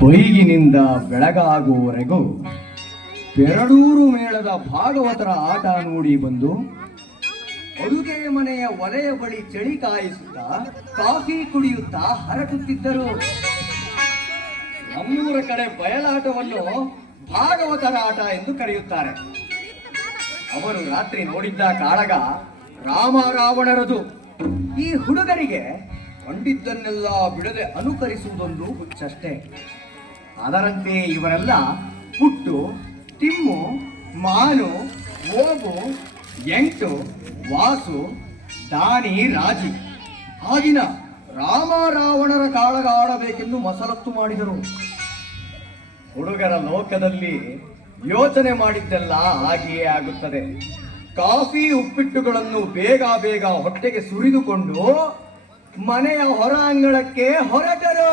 ಬೈಗಿನಿಂದ ಬೆಳಗಾಗುವವರೆಗೂ ಪೆರಡೂರು ಮೇಳದ ಭಾಗವತರ ಆಟ ನೋಡಿ ಬಂದು ಅಡುಗೆ ಮನೆಯ ಒಲೆಯ ಬಳಿ ಚಳಿ ಕಾಯಿಸುತ್ತಾ ಕಾಫಿ ಕುಡಿಯುತ್ತಾ ಹರಟುತ್ತಿದ್ದರು. ನಮ್ಮೂರ ಕಡೆ ಬಯಲಾಟವನ್ನು ಭಾಗವತರ ಆಟ ಎಂದು ಕರೆಯುತ್ತಾರೆ. ಅವರು ರಾತ್ರಿ ನೋಡಿದ್ದ ಕಾಳಗ ರಾಮ ರಾವಣರದು. ಈ ಹುಡುಗರಿಗೆ ಕಂಡಿದ್ದನ್ನೆಲ್ಲ ಬಿಡದೆ ಅನುಕರಿಸುವುದೊಂದು ಹುಚ್ಚಷ್ಟೇ. ಅದರಂತೆ ಇವರೆಲ್ಲ ಪುಟ್ಟು, ತಿಮ್ಮು, ಮಾನು, ಓಬು, ಎಂಟು, ವಾಸು, ದಾನಿ, ರಾಜಿ ಆ ದಿನ ರಾಮ ರಾವಣರ ಕಾಳಗ ಆಡಬೇಕೆಂದು ಮಸಲತ್ತು ಮಾಡಿದರು. ಹುಡುಗರ ಲೋಕದಲ್ಲಿ ಯೋಚನೆ ಮಾಡಿದ್ದೆಲ್ಲ ಹಾಗೆಯೇ ಆಗುತ್ತದೆ. ಕಾಫಿ ಉಪ್ಪಿಟ್ಟುಗಳನ್ನು ಬೇಗ ಬೇಗ ಹೊಟ್ಟೆಗೆ ಸುರಿದುಕೊಂಡು ಮನೆಯ ಹೊರ ಅಂಗಳಕ್ಕೆ ಹೊರಟರು.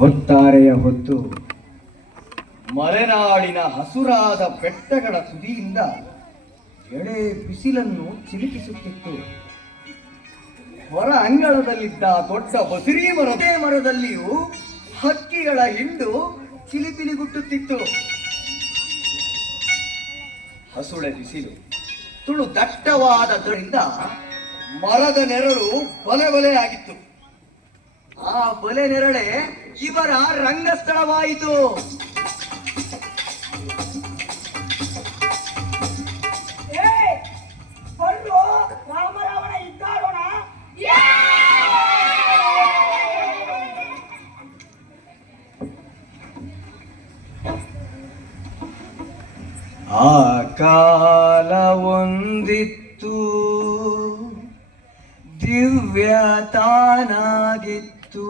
ಹೊತ್ತಾರೆಯ ಹೊತ್ತು ಮಲೆನಾಡಿನ ಹಸುರಾದ ಬೆಟ್ಟಗಳ ತುದಿಯಿಂದ ಎಳೆ ಬಿಸಿಲನ್ನು ಚಿಲುಕಿಸುತ್ತಿತ್ತು. ಹೊರ ಅಂಗಳದಲ್ಲಿದ್ದ ದೊಡ್ಡ ಬಸಿರಿ ಮರದಲ್ಲಿಯೂ ಹಕ್ಕಿಗಳ ಹಿಂಡು ಚಿಲಿಪಿಲಿಗುಟ್ಟುತ್ತಿತ್ತು. ಹಸುಳೆ ಬಿಸಿಲು ತುಳು ದಟ್ಟವಾದದ್ದರಿಂದ ಮರದ ನೆರಳು ಬಲೆ ಆಗಿತ್ತು. ಆ ಬಲೆ ನೆರಳೆ ಇವರ ರಂಗಸ್ಥಳವಾಯಿತು. ರಾಮರಾವಣ ಇದ್ದಾಡೋಣ. ಆ ಕಾಲ ಒಂದಿತ್ತು ದಿವ್ಯ ತಾನಾಗಿತ್ತು.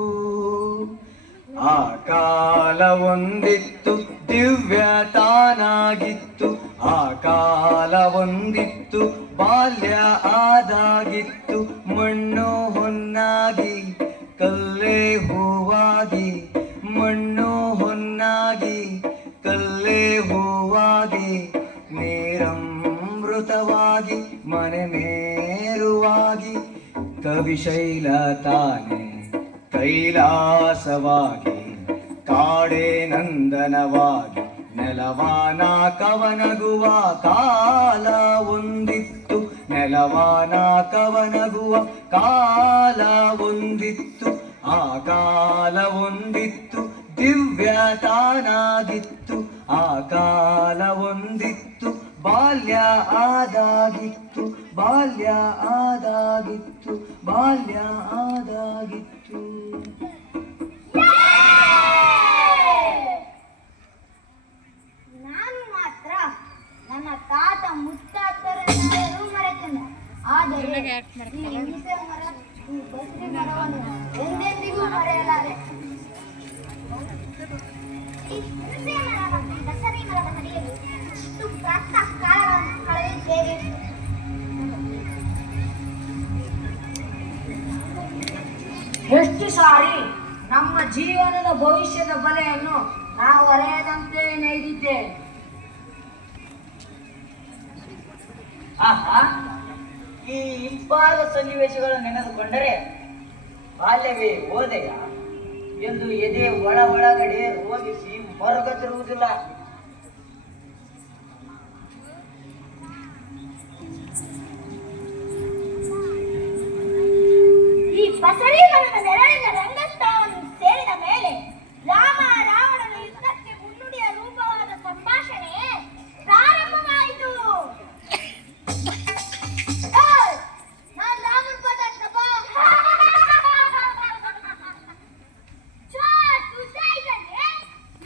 ಆ ಕಾಲ ಒಂದಿತ್ತು ದಿವ್ಯ ತಾನಾಗಿತ್ತು. ಆ ಕಾಲ ಒಂದಿತ್ತು ಬಾಲ್ಯ ಆದಾಗಿತ್ತು. ಮಣ್ಣು ಹೊನ್ನಾಗಿ ಕಲ್ಲೇ ಹೂವಾಗಿ, ಮಣ್ಣು ಹೊನ್ನಾಗಿ ಕಲ್ಲೇ ಹೂವಾಗಿ, ನೀರಮೃತವಾಗಿ ಮನೆ ಮೇರುವಾಗಿ, ಕವಿಶೈಲ ತಾನೆ ಕೈಲಾಸವಾಗಿ, ಕಾಡೇ ನಂದನವಾಗಿ, ನೆಲವಾನ ಕವನಗುವ ಕಾಲ ಒಂದಿತ್ತು. ನೆಲವಾನ ಕವನಗುವ ಕಾಲ ಒಂದಿತ್ತು. ಆ ಕಾಲ ಒಂದಿತ್ತು ದಿವ್ಯ ತಾನಾಗಿತ್ತು. ಆ ಕಾಲ ಒಂದಿತ್ತು ಬಾಲ್ಯ ಆದಾಗಿತ್ತು. ಬಾಲ್ಯ ಆದಾಗಿತ್ತು. ಬಾಲ್ಯ ಆದಾಗಿತ್ತು. ನಾನು ಮಾತ್ರ ನನ್ನ ತಾತ ಮುತ್ತಾತರನ್ನೆಲ್ಲರೂ ಮರೆತೇನೆ. ಆದರೆ ಈ ಹುಣಸೆ ಮರ, ಈ ಬಸರಿ ಮರವನ್ನು ಎಂದೆಂದಿಗೂ ಮರೆಯಲಾರೆ. ಈ ಹುಣಸೆ ಮರ ಮತ್ತು ಬಸರಿ ಮರದ ಅಡಿಯಲ್ಲಿ ಇಷ್ಟು ಪ್ರಾತಃ ಕಾಲಗಳನ್ನು ಕಳೆದಿದ್ದೇವೆ. ಎಷ್ಟು ಸಾರಿ ನಮ್ಮ ಜೀವನದ ಭವಿಷ್ಯದ ಬಲೆಯನ್ನು ನಾವು ಅರೆಯದಂತೆ ನೇಯ್ದಿದ್ದೇವೆ. ಆಹಾ, ಈ ಇಂಪಾದ ಸನ್ನಿವೇಶಗಳು ನೆನೆದುಕೊಂಡರೆ ಬಾಲ್ಯವೇ ಓದೆಯ ಎಂದು ಎದೆ ಒಳಗಡೆ ರೋಗಿಸಿ ಹೊರಗತ್ತಿರುವುದಿಲ್ಲ. ಈ ಬಸರಿ ಮರದ ನೆರಳಿನ ರಂಗಸ್ಥಳವನ್ನು ಸೇರಿದ ಮೇಲೆ ರಾಮ ರಾವಣನ ಯುದ್ಧಕ್ಕೆ ಮುನ್ನುಡಿಯ ರೂಪವಾದ ಸಂಭಾಷಣೆ ಪ್ರಾರಂಭವಾಯಿತು. ನಾನು ರಾಮನ ಪದ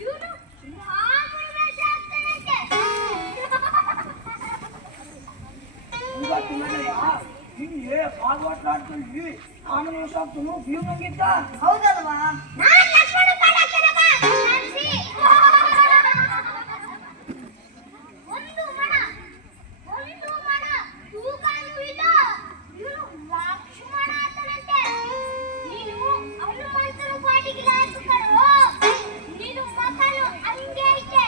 ಇವನು ರಾಮನ ವೇಷ ಆಗ್ತಾನೆ. ಹಿಂಗೆ ಭಾಗವತ ಆಡ್ತೀವಿ ಆಮೇಲೆ ಸಾಕ್ತನು ಭೀಮಂಗಿದ್ದ ಹೌದಲ್ವಾ ನಾನ್ ಲಕ್ಷ್ಮಣ ಪಾಡಾಕ್ಷರಪ್ಪ ಶಾಂತಿ ಒಂದು ಮಣ ತೂಕನೂ ಇಲ್ಲ ಇವನು ಲಕ್ಷ್ಮಣ ಅಂತನಂತೆ ನೀನು ಹನುಮಂತನ ಪಾಟಿಗೆ ಹಾಕಿಕೊಳ್ಳೋ ನೀನು ಮಕ್ಕಳು ಹಂಗೆ ಐತೆ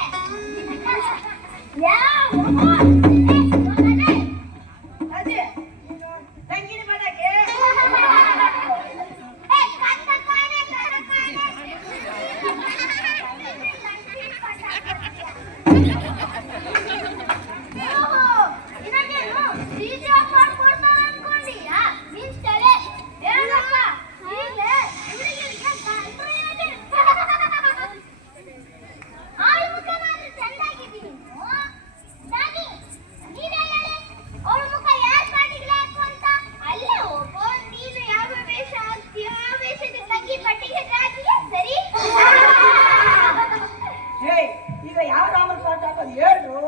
ಈಗ ಯಾವ ರಾಮನ ಪಾಠ ಹಾಕೋದು ಹೇಳ್ರು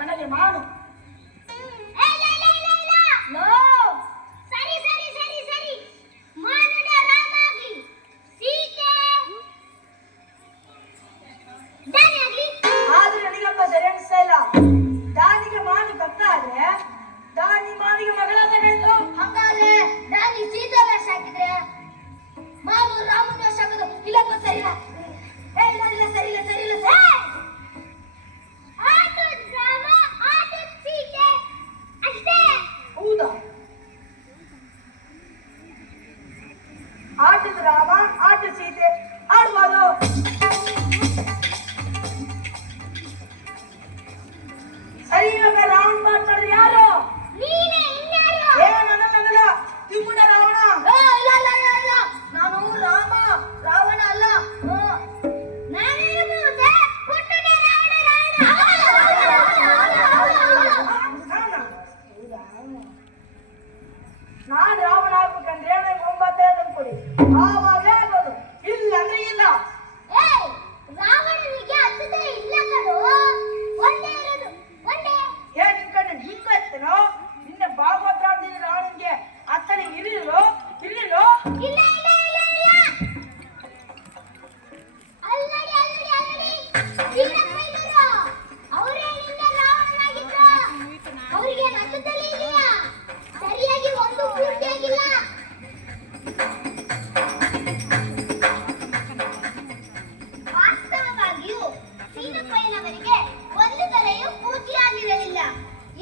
ನನಗೆ ಮಾಡು ಆದ್ರೆ ನನಗಪ್ಪ ಸರಿ ಅನಿಸ್ತಾ ಇಲ್ಲ ದಾನಿಗೆ ಮಾನು ಕಕ್ಕ ಆದ್ರೆ ದಾನಿ ಮಾನಿಗೆ ಮಗಳಾಗಬೇಕು ಹಂಗಾದ್ರೆ ನಾನು ಸೀತಾ ವೇಷ ಹಾಕಿದ್ರೆ ಮಾನು ರಾಮನ ವೇಷ ಹಾಕೋದು ಇಲ್ಲಪ್ಪ ಸರಿ ಇಲ್ಲ ಸರಿ ಇಲ್ಲ ಆಟದ ರಾಮ ಆಟದ ಸೀತೆ ಅಷ್ಟೇ ಹೌದಾ ಆಟದ ರಾಮ ಆಟದ ಸೀತೆ ಆಡ್ಬೋದು ಸರಿ ಇವಾಗ ರಾವಣ ಮಾಡ್ತಾರೆ ಯಾರು ನೀನೇ ಇನ್ಯಾರು ನನ್ನಲ್ಲ ತಿಮ್ಮನ ರಾವಣ ಇಲ್ಲ ನಾನು ರಾವಣ ಅಲ್ಲ ನಾನಿರಬಹುದೇ ಪುಟ್ಟನ ನಾನ್ ರಾವಣ ಆಗ್ಬೇಕಂದ್ರೆ ನನಗೆ 9 ತಂದ್ಕೊಡಿ ಆವಾಗಲೇ ಆಗೋದು ಇಲ್ಲ ಅಂದ್ರೆ ಇಲ್ಲ ರಾವಣನಿಗೆ ಹತ್ತದೇ ಇಲ್ಲ ಕಣೋ ಒಂದೇ ಇರೋದು ಒಂದೇ ನಿನ್ ಕಣ್ಣು ಹಿಂಗ ಎತ್ತನೋ ನಿನ್ನೆ ಭಾಗವತಾಡ್ತೀನಿ ರಾವಣನಿಗೆ ಅತ್ತನೆ ಇರಲಿಲ್ಲೋ ಇಲ್ಲ ಅವರೇ ನಿನ್ನ ರಾವಣನಾಗಿದ್ರು ಅವರಿಗೆ ಹತ್ತದಲ್ಲೇ ಇದೆಯಾ ಸರಿಯಾಗಿ ಒಂದು ಪೂರ್ತಿಯಾಗಿಲ್ಲ ವಾಸ್ತವವಾಗಿಯೂ ಸೀನಪ್ಪಯ್ಯನವರಿಗೆ ಒಂದು ತಲೆಯೂ ಪೂರ್ತಿಯಾಗಿರಲಿಲ್ಲ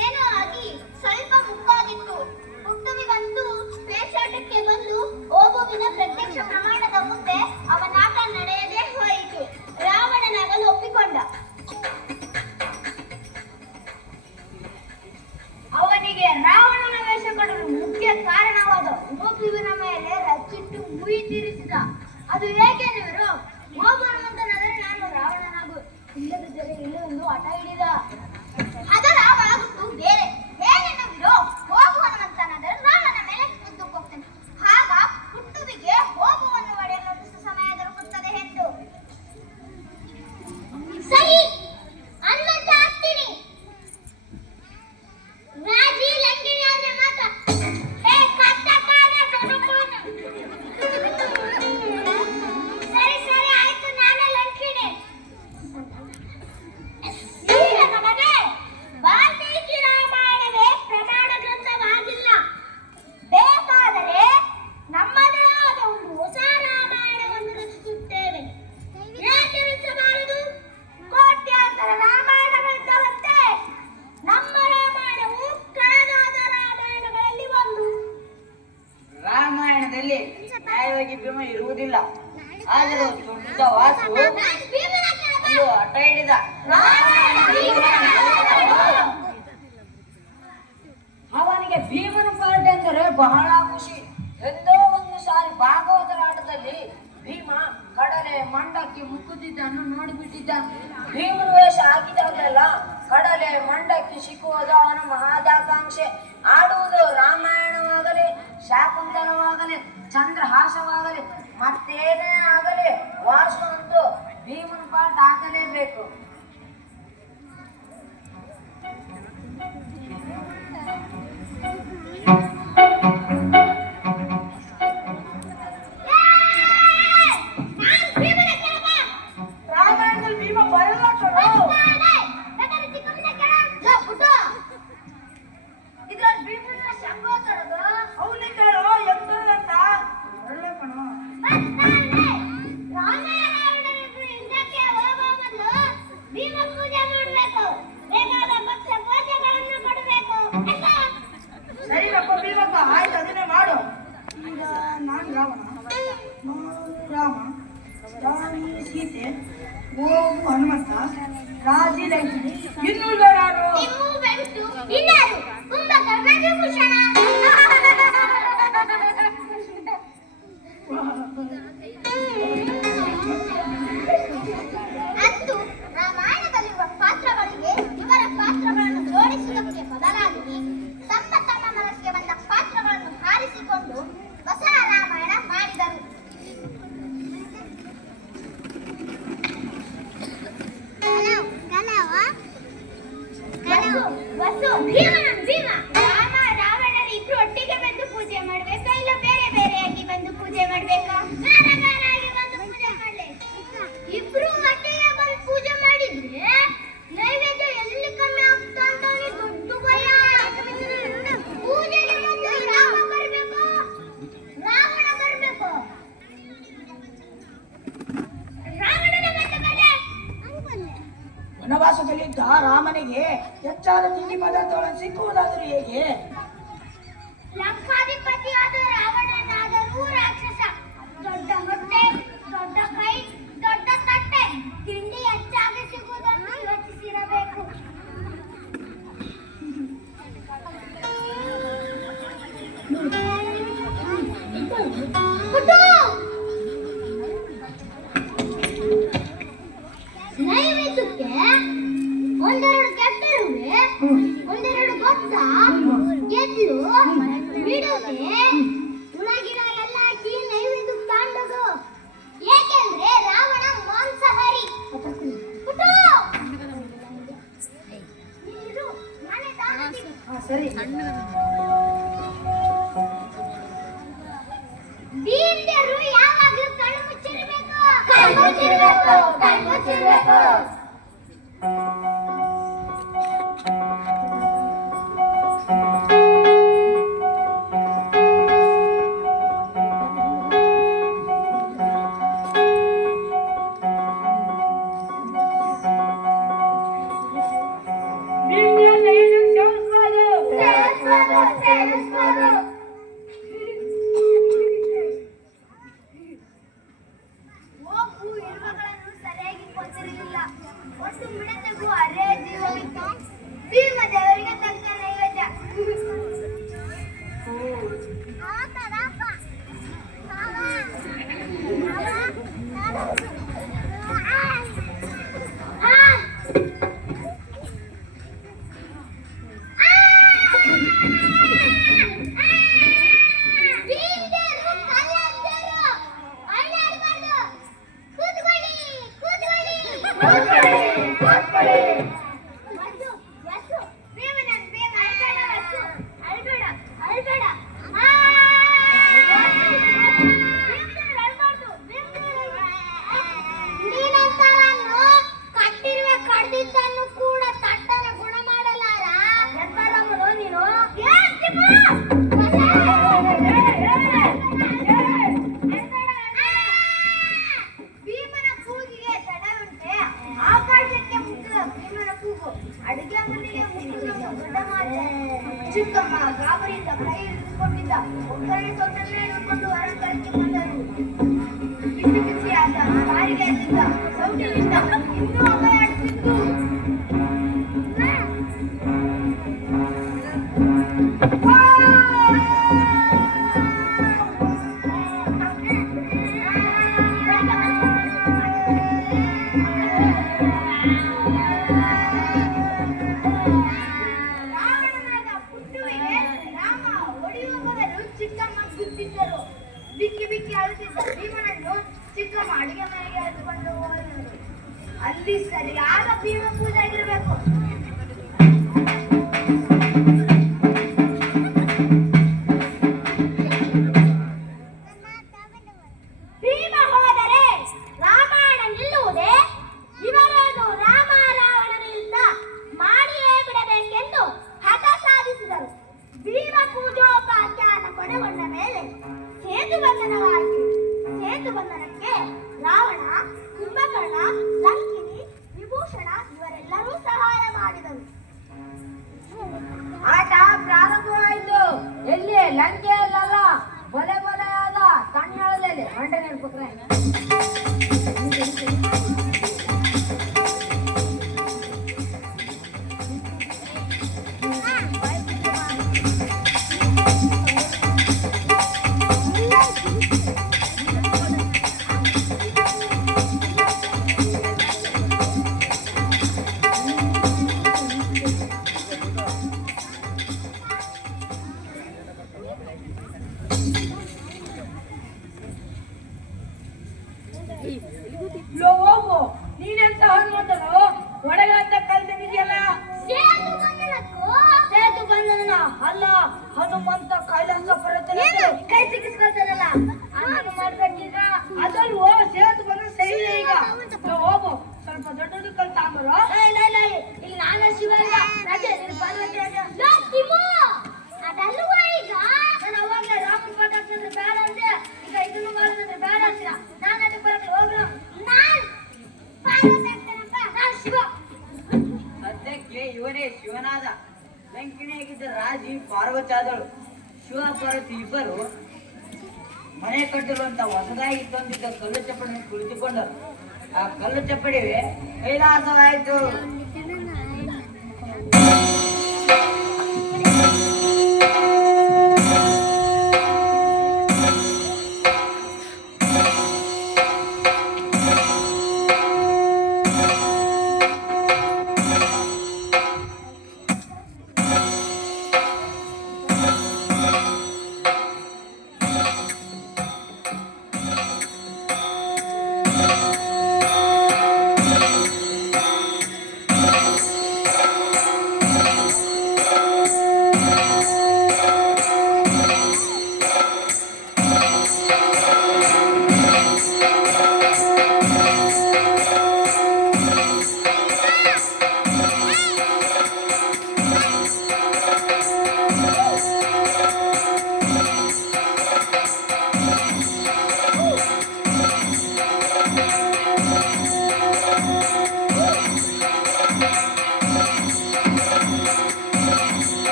ಏನೋ ಆಗಿ ಸ್ವಲ್ಪ ಮುಪ್ಪಾಗಿತ್ತು ಹುಟ್ಟುವಿಗಂತೂ ಪೇಚಾಟಕ್ಕೆ ಬಂದು ಓಬುವಿನ ಪ್ರತ್ಯಕ್ಷ ಪ್ರಮಾಣದ ಮುಂದೆ ಅವನಾಟ ನಡೆಯದೇ ಹೋಯಿತು ರಾವಣನಾಗಲು ಒಪ್ಪಿಕೊಂಡ ಅವನಿಗೆ ರಾವಣನ ವೇಷ ಕೊಡಲು ಮುಖ್ಯ ಕಾರಣವಾದ ಓಬುವಿನ ಮೇಲೆ ರಚ್ಚಿಟ್ಟು ಮುಯಿ ತೀರಿಸಿದ ಅದು ಏಕೆಂದರು ಓಬುವಂತನಾದರೆ ನಾನು ರಾವಣನಾಗು ಇಲ್ಲದಿದ್ದರೆ ಇಲ್ಲವೆಂದು ಹಠ ಹಿಡಿದ ಅದರ ಒಳಗುಟ್ಟು ಬೇರೆ ಏನೆನ್ನುವಿರೋ ಹೋಗುವನಂತನಾದರೆ ರಾವಣನ ಮೇಲೆ ಮುಂದಕ್ಕೆ ಹೋಗ್ತಾನೆ ಆಗ ಹುಟ್ಟುವಿಗೆ ಹೋಗುವನ್ನು ಒಡೆಯಲು ಸಮಯ ದೊರಕುತ್ತದೆ ಎಂದು ಸರಿ ಅನ್ನಂತ ಆಗ್ತೀನಿ ರಾಜಿ ಲಂಕಿಣಿ ಆದ್ರೆ ಮಾತ್ರ ಸರಿ ಆಯ್ತು ನಾನೇ ಲಂಕಿಣಿ ನಮಗೆ ವಾಲ್ಮೀಕಿ ರಾಮಾಯಣವೇ ಪ್ರಮಾಣ ಗ್ರಂಥವಾಗಿಲ್ಲ ಬೇಕಾದರೆ ನಮ್ಮದೇ ಆದ ಒಂದು ಹೊಸ ರಾಮಾಯಣವನ್ನು ರಚಿಸುತ್ತೇವೆ ಏಕೆ ರಚಿಸಬಾರದು ಕೋಟ್ಯಾಂತರ ರಾಮಾಯಣಗಳಿದ್ದವಂತೆ ನಮ್ಮ ರಾಮಾಯಣವು ಕಳೆದಾದ ರಾಮಾಯಣಗಳಲ್ಲಿ ಒಂದು ರಾಮಾಯಣದಲ್ಲಿ ನ್ಯಾಯವಾಗಿ ಭೀಮ ಇರುವುದಿಲ್ಲ ಆದರೂ ದೊಡ್ಡ ವಾಸು ಒಂದು ಹಠ ಹಿಡಿದ ಅವನಿಗೆ ಭೀಮನ ಪಾಠ ಎಂದರೆ ಬಹಳ ಖುಷಿ ಎಂದೋ ಒಂದು ಸಾರಿ ಭಾಗವತರ ಆಟದಲ್ಲಿ ಭೀಮ ಕಡಲೆ ಮಂಡಕ್ಕಿ ಮುಕ್ಕುತ್ತಿದ್ದನ್ನು ನೋಡಿಬಿಟ್ಟಿದ್ದ ಭೀಮನ ವೇಷ ಹಾಕಿದಾಗಲೆಲ್ಲ ಕಡಲೆ ಮಂಡಕ್ಕಿ ಸಿಕ್ಕುವುದು ಅವನ ಮಹದಾಕಾಂಕ್ಷೆ ಆಡುವುದು ರಾಮಾಯಣವಾಗಲಿ ಶಾಕುಂತಲವಾಗಲಿ ಚಂದ್ರಹಾಸವಾಗಲಿ ಮತ್ತೇನೇ ಆಗಲಿ ವಾಸು ಅಂತೂ ಭೀಮನ ಪಾಠ ಹಾಕಲೇಬೇಕು. ಓಂ ಹನುಮಂತ ರಾಜಿಲಂಕಿ ಇನ್ನುಳಿದ ನಾನು ನೀವು ಬೆಂಟು ಇನ್ನಾರು ಕುಂಭಕರ್ಣ ವಿಭೂಷಣ. ಅಂತೂ ರಾಮಾಯಣದಲ್ಲಿರುವ ಪಾತ್ರಗಳಿಗೆ ಇವರ ಪಾತ್ರಗಳನ್ನು ಜೋಡಿಸುವುದಕ್ಕೆ ಬದಲಾಗಿ ತಮ್ಮ ತಮ್ಮ ಮನಸ್ಸಿಗೆ ಬಂದ ಪಾತ್ರಗಳನ್ನು ಆರಿಸಿಕೊಂಡು ಹೊಸ ರಾಮಾಯಣ ಮಾಡಿದರು. ವಸು ಭೀಮ ರಾಮ ರಾವಣರು ಇಬ್ರು ಒಟ್ಟಿಗೆ ಬಂದು ಪೂಜೆ ಮಾಡ್ಬೇಕಾ ಇಲ್ಲ ಬೇರೆ ಬೇರೆಯಾಗಿ ಬಂದು ಪೂಜೆ ಮಾಡ್ಬೇಕಾ? ಬೇರೆ ಬಂದು ಪೂಜೆ ಮಾಡ್ಲಿ. ಇಬ್ರು ಒಟ್ಟಿಗೆ ಬಂದು ಪೂಜೆ ಮಾಡಿದ್ರೆ ನೈವೇದ್ಯ ಎಲ್ಲಿ ಕಮ್ಮಿ ಆಗ್ತಾ ಅಂತ ಅವ್ನಿಗೆ ದೊಡ್ಡ ಭಯ. ಪೂಜೆಗೆ ಮೊದಲು ರಾಮ ಬರ್ಬೇಕು, ರಾವಣ ಬರ್ಬೇಕು. ರಾವಣನ ಮತ್ತೆ ಬೇರೆ ವನವಾಸದಲ್ಲಿದ್ದ ರಾಮನಿಗೆ ಹೆಚ್ಚಾದ ತಿಂಡಿ ಪದಾರ್ಥಗಳನ್ನು ಸಿಕ್ಕುವುದಾದರೂ ಹೇಗೆ? ಲಂಕಾಧಿಪತಿಯಾದ ರಾವಣನಾದರೂ ರಾಕ್ಷಸ. ದೊಡ್ಡ ಹೊಟ್ಟೆ, ದೊಡ್ಡ ಕೈ, ದೊಡ್ಡ ತಟ್ಟೆ, ತಿಂಡಿ ಹೆಚ್ಚಾಗಿ ಸಿಗುವುದನ್ನು ಯೋಚಿಸಿರಬೇಕು. ನೈವೇದ್ಯಕ್ಕೆ ಒಂದೆರಡು ಕೆಟ್ಟರುವೆ, ಒಂದೆರಡು ಗೊತ್ತ, ಗೆದ್ಲು, ಬಿಡುವೆ, ಉಳಗಿನ ಎಲ್ಲ ಹಾಕಿ ನೈವೇದ್ಯ ತಾಂಡದು. ಏಕೆಂದ್ರೆ ರಾವಣ ಮಾಂಸಾಹಾರಿ. ಪುಟ್ಟು! ನೀರು, ನಾನೇ ತಾಂಡ್ತೀನಿ. ಸರಿ. ಬೀರ್ದರು ಯಾವಾಗಲೂ ಕಣ್ಣು ಮುಚ್ಚಿರಬೇಕು. ಕಣ್ಣು ಮುಚ್ಚಿರಬೇಕು, ಕಣ್ಣು ಮುಚ್ಚಿರಬೇಕು. ಒಬ್ಬು ಇರುವೆಗಳನ್ನು ಸರಿಯಾಗಿ ಕೊಂದಿರಲಿಲ್ಲ. ಒಂದು ಮಿಡತೆಗೂ ಅರೆ ಜೀವವಿತ್ತು. ಭೀಮ ದೇವರಿಗೆ ತಕ್ಕ ನೈವೇದ್ಯ. ಕಡ್ದಿದ್ದನ್ನು ಕೂಡ ತಟ್ಟನ ಗುಣ ಮಾಡಲಾರ. ನೀನು ಭೀಮನ ಕೂಗಿಗೆ ತಡ ಉಂಟೆ. ಆಕಾಶಕ್ಕೆ ಮುಟ್ಟಿದ ಭೀಮನ ಕೂಗು ಅಡುಗೆ ಮನೆಗೆ ಮುಟ್ಟಿದ ದೊಡ್ಡ ಮಾತು. ಚಿಕ್ಕಮ್ಮ ಗಾಬರಿಯಿಂದ ಕೈ ಹಿಡಿದುಕೊಂಡಿದ್ದ. ಒಗ್ಗರಣೆ ತೊಟ್ಟನ್ನೇ ಹಿಡಿದುಕೊಂಡು ಹೊರಕಳಿಕೆ ಬಂದರು. ಬಿಸಿ ಬಿಸಿಯಾದ ಸಾರಿಗೆ ಎದ್ದಿದ್ದ ಸೌಟಿನಿಂದ ಇನ್ನೂ ಅಪಾಯಾಡುತ್ತಿತ್ತು. ರಾವಣನಾದ ಪುಟ್ಟುವಿಗೆ ರಾಮ ಹೊಡೆಯುವ ಮೊದಲು ಚಿಕ್ಕಮ್ಮ ಗುದ್ದಿದ್ದರು. ಬಿಕ್ಕಿ ಬಿಕ್ಕಿ ಅಳುತ್ತಿದ್ದ ಭೀಮನನ್ನು ಚಿಕ್ಕಮ್ಮ ಅಡಿಗೆ ಮನೆಗೆ ಎಳೆದುಕೊಂಡು ಹೋದರು. ಅಲ್ಲಿ ಸರಿಯಾದ ಭೀಮ ಪೂಜೆ ಆಗಿರಬೇಕು. ಭೀಮ ಹೋದರೆ ರಾಮಾಯಣ ನಿಲ್ಲುವುದೇ? ಇವರನ್ನು ರಾಮ ರಾವಣನಿಂದ ಮಾಡಿಯೇ ಬಿಡಬೇಕೆಂದು ಹಠ ಸಾಧಿಸಿದರು. ಭೀಮ ಪೂಜೋಪಾಖ್ಯಾನ ಕೊನೆಗೊಂಡ ಮೇಲೆ ಸೇತು ಬಂಧನವಾಯಿತು. ಸೇತು ಬಂಧನಕ್ಕೆ ರಾವಣ, ಕುಂಭಕರ್ಣ, ಲಂಕಿನಿ, ವಿಭೂಷಣ ಇವರೆಲ್ಲರೂ ಸಹಾಯ ಮಾಡಿದರು. ಆಟ ಪ್ರಾರಂಭವಾಯಿತು. ಎಲ್ಲಿ ಲಂಕೆಯಲ್ಲ, ಬಲೆ ಬಲೆಯಾದ ತಣ್ಣಳದಲ್ಲಿ ಮಂಡೆ ನೆನಪುತ್ರೆ ಹನುಮಂತ ಕೈಲಾಸ ಪರ್ವತ ಕೈ ಸಿಕ್ಕಿಸ್ಕೊಳ್ತಾರಲ್ಲ ಅದನ್ನು ಮಾಡ್ಬೇಕೀಗ. ಅದಲ್ವೋ ಸೇತು ಬಂದ ಸರಿ ಈಗ ಹೋಗು ಸ್ವಲ್ಪ ದೊಡ್ಡ ದೊಡ್ಡ ಕಲ್ ತಾಂಬರು ಇಲ್ಲ ಇಲ್ಲ ಇಲ್ಲಿ ನಾನೇ ಶಿವ ಇಲ್ಲ ರಜೆ ನೀನು ಪಾರ್ವತಿ ಅದಲ್ವಾ ಈಗ ನಾನು ಅವಾಗಲೇ ರಾಮನ ಪಾಠ ಹಾಕ್ತಂದ್ರೆ ಬೇಡ ಅಂದೆ, ಈಗ ಇದನ್ನು ಮಾಡೋದಂದ್ರೆ ಬೇಡ ಅಂತೀರ. ನಾನು ಅದಕ್ಕೆ ಬರಕ್ಕೆ ಹೋಗ್ರು ನಾನು ಪಾರ್ವತಿ ಆಗ್ತೇನಪ್ಪ, ನಾನು ಶಿವ. ಸದ್ಯಕ್ಕೆ ಇವನೇ ಶಿವನಾದ. ಲಂಕಿಣಿಯಾಗಿದ್ದ ರಾಜಿ ಪಾರ್ವತಿ ಆದಳು. ಶಿವ ಪಾರ್ವತಿ ಇಬ್ಬರು ಮನೆ ಕಟ್ಟಲು ಅಂತ ಹೊಸದಾಗಿ ತಂದಿದ್ದ ಕಲ್ಲು ಚಪ್ಪಡಿ ಕುಳಿತುಕೊಂಡರು. ಆ ಕಲ್ಲು ಚಪ್ಪಡಿ ಕೈಲಾಸವಾಯಿತು.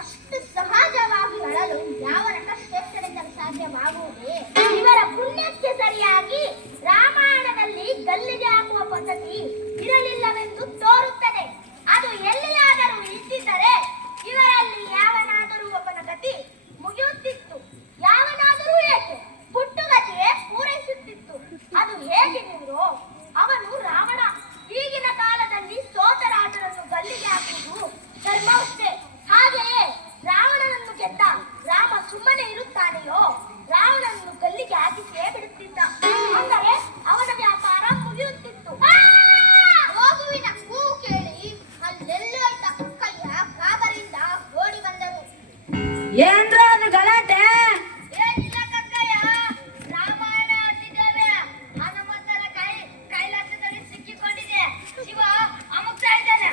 ಅಷ್ಟು ಸಹಜವಾಗಿ ಅಳಲು ಯಾವ ನಟಶ್ರೇಷ್ಠರಿಂದಲೂ ಸಾಧ್ಯವಾಗುವುದೇ? ಇವರ ಪುಣ್ಯಕ್ಕೆ ಸರಿಯಾಗಿ ರಾಮಾಯಣದಲ್ಲಿ ಗಲ್ಲಿಗೆ ಹಾಕುವ ಪದ್ಧತಿ ಇರಲಿಲ್ಲವೆಂದು ತೋರುತ್ತದೆ. ಅದು ಎಲ್ಲಿಯಾದರೂ ಇದ್ದಿದ್ದರೆ ಇವರಲ್ಲಿ ಯಾವನಾದರೂ ಒಬ್ಬನ ಗತಿ ಮುಗಿಯುತ್ತಿತ್ತು. ಯಾವನಾದರೂ ಏಕೆ ಪುಟ್ಟುಗತಿಯೇ ಪೂರೈಸುತ್ತಿತ್ತು. ಅದು ಹೇಗೆಂದಿರೋ ಅವನು ರಾವಣ. ಈಗಿನ ಕಾಲದಲ್ಲಿ ಸೋತ ರಾಜರನ್ನು ಗಲ್ಲಿಗೆ ಹಾಕುವುದು ಧರ್ಮವಷ್ಟೇ. ಹಾಗೆಯೇ ರಾವಣನನ್ನು ಗೆದ್ದ ರಾಮ ಸುಮ್ಮನೆ ಇರುತ್ತಾನೆಯೋ? ರಾವಣನನ್ನು ಗಲ್ಲಿಗೆ ಹಾಕಿಸೇ ಬಿಡುತ್ತಿದ್ದ. ಅಂದರೆ ಅವನ ವ್ಯಾಪಾರ ಮುಗಿಯುತ್ತಿತ್ತು. ಹೋಗುವಿನ ಕೂಗು ಕೇಳಿ ಅಲ್ಲೆಲ್ಲೋ ಇದ್ದ ಕಕ್ಕಯ್ಯ ಗಾಬರಿಯಿಂದ ಓಡಿ ಬಂದರು. ಏನ್ರ ಅದು ಗಲಾಟೆ? ಏನಿಲ್ಲ ಕಕ್ಕಯ್ಯ, ರಾಮಾಯಣ ಆಡ್ತಿದ್ದೇವೆ. ಹನುಮಂತನ ಕೈಲಾಸದಲ್ಲಿ ಸಿಕ್ಕಿಕೊಂಡಿದೆ. ಶಿವ ಅಮುಕ್ತಾ ಇದ್ದಾನೆ.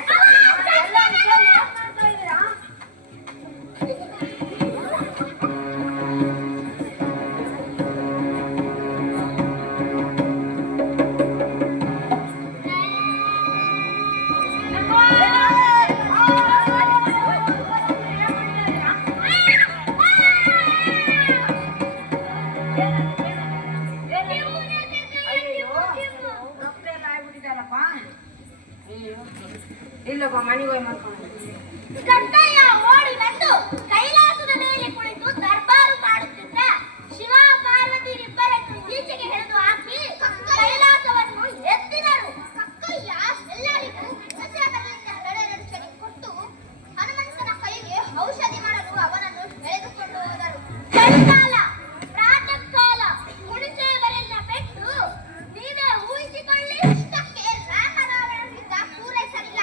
ಇಲ್ಲಪ್ಪ ಮನೆಗೆ ಹೋಗಿ ಮಾಡ್ಕೊಂಡು ಕಕ್ಕಯ್ಯ ಓಡಿ ಬಂದು ಕೈಲಾಸದ ಮೇಲೆ ಕುಳಿತು ದರ್ಬಾರು ಮಾಡುತ್ತಿದ್ದ ಶಿವ ಪಾರ್ವತಿಯರಿಬ್ಬರನ್ನು ಈಚೆಗೆ ಎಳೆದು ಹಾಕಿ ಕೈಲಾಸವನ್ನು ಎತ್ತಿದರು. ಕಕ್ಕಯ್ಯ ಎಲ್ಲರಿಗೂ ಹಸಿರಕಲ್ಲಿಂದ 2 ಚಡಿ ಕೊಟ್ಟು ಹನುಮಂತನ ಕೈಗೆ ಔಷಧಿ ಮಾಡಲು ಅವನನ್ನು ಎಳೆದುಕೊಂಡು ಹೋದರು. ಚಳಿಗಾಲ, ಪ್ರಾತಃ ಕಾಲ, ಕುಣಿಸೆಯವರೆಲ್ಲ ಪೆಟ್ಟು ನೀವೇ ಊಹಿಸಿಕೊಳ್ಳಿ. ಇಷ್ಟಕ್ಕೆ ರಾಮರಾವಣನಿಂದ ಪೂರೈಸಲಿಲ್ಲ.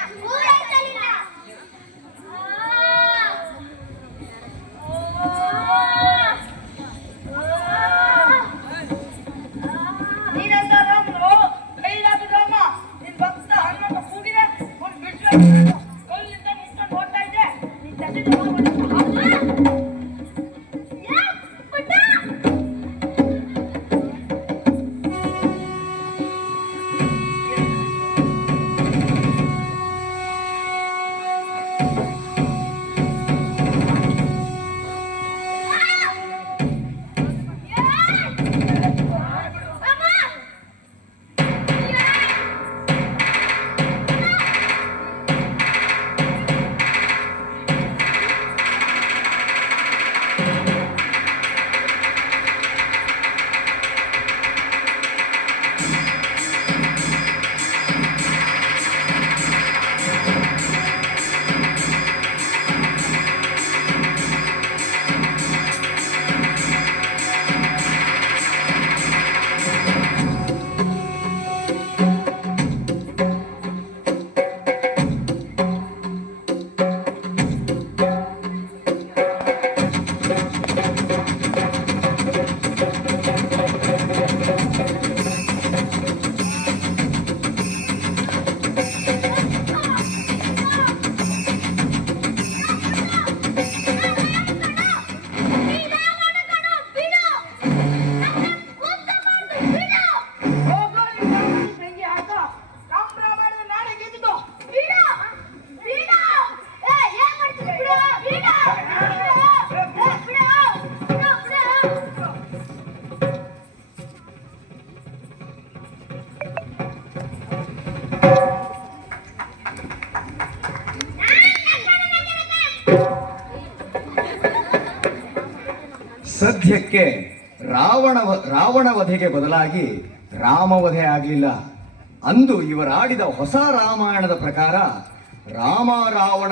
ನೀನೆಂತ ರಾಮನು? ಕೈಲಾದ ರಾಮ ನಿನ್ ಭಕ್ತ ಹನುಮಂತ ಕೂಗಿದೆ ಒಂದು ಬಿಡಿಸುವ ಕಲ್ಲಿಂದ ನಿಂತ್ಕೊಂಡು ಹೋಗ್ತಾ ಇದ್ದೆ. ನಿನ್ ಜೊತೆ ಸದ್ಯಕ್ಕೆ ರಾವಣ ವಧೆಗೆ ಬದಲಾಗಿ ರಾಮವಧೆ ಆಗಲಿಲ್ಲ. ಅಂದು ಇವರಾಡಿದ ಹೊಸ ರಾಮಾಯಣದ ಪ್ರಕಾರ ರಾಮ ರಾವಣ